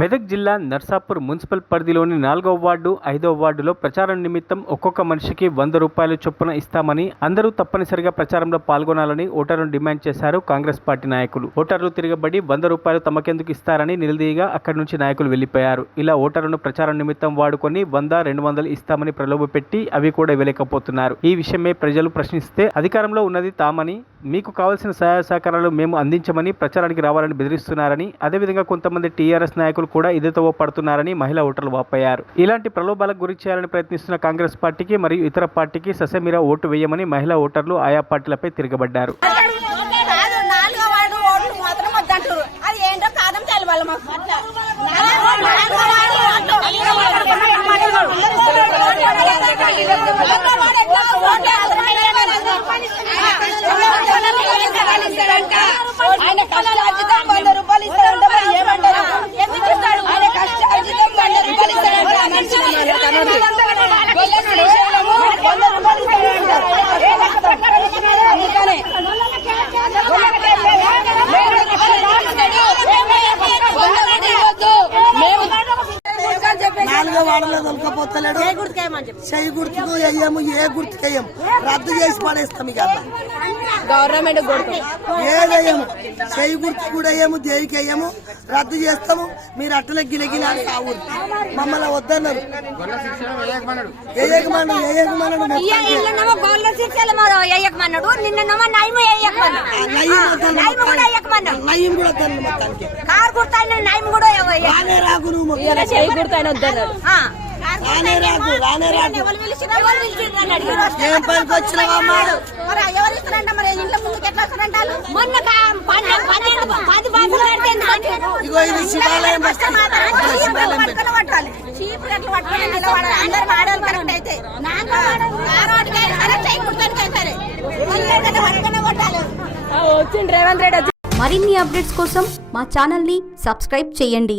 మెదక్ జిల్లా నర్సాపూర్ మున్సిపల్ పరిధిలోని 4వ వార్డు 5వ వార్డులో ప్రచారం నిమిత్తం ఒక్కొక్క మనిషికి 100 రూపాయల చొప్పున ఇస్తామని, అందరూ తప్పనిసరిగా ప్రచారంలో పాల్గొనాలని ఓటర్లు డిమాండ్ చేశారు కాంగ్రెస్ పార్టీ నాయకులు. ఓటర్లు తిరగబడి 100 రూపాయలు తమకెందుకు ఇస్తారని నిలదీయగా అక్కడి నుంచి నాయకులు వెళ్లిపోయారు. ఇలా ఓటర్లను ప్రచారం నిమిత్తం వాడుకొని 100, 200 ఇస్తామని ప్రలోభపెట్టి అవి కూడా ఇవ్వలేకపోతున్నారు. ఈ విషయమే ప్రజలు ప్రశ్నిస్తే అధికారంలో ఉన్నది తామని, మీకు కావాల్సిన సహాయ సహకారాలు మేము అందించమని ప్రచారానికి రావాలని బెదిరిస్తున్నారని, అదేవిధంగా కొంతమంది టీఆర్ఎస్ నాయకులు కూడా ఇదితో పడుతున్నారని మహిళా ఓటర్లు వాపోయారు. ఇలాంటి ప్రలోభాలకు గురి చేయాలని ప్రయత్నిస్తున్న కాంగ్రెస్ పార్టీకి మరియు ఇతర పార్టీకి ససెమిరా ఓటు వేయమని మహిళా ఓటర్లు ఆయా పార్టీలపై తిరగబడ్డారు. ఆయన కష్టార్జితం 100 రూపాయలు ఇస్తారంటే మరి ఏమంటారు? ఎందుకు ఇస్తాడు? ఆయన కష్టార్జితం 100 రూపాయలు ఇస్తారంటే అందుకనే 4వ వార్డులో దొరకపోతలేడు. చెయ్యి గుర్తుకు వేయము, ఏ గుర్తుకు వేయము, రద్దు చేసి పడేస్తాం. ఇక గవర్నమెంట్ ఏదయ్యము, చెయ్యి గుర్తు కూడా వేయము, దేనికి వేయము, రద్దు చేస్తాము. మీరు అట్టలే గిలగిలా సాగురు మమ్మల్ని వద్దన్నారు. నయం కూడా మొత్తానికి రాకు నువ్వు రానే రాకు ఏం పనికి వచ్చినావా? ఇగో ఇది శివాలయం మరిన్ని అప్డేట్స్ కోసం మా ఛానల్ ని సబ్స్క్రైబ్ చేయండి.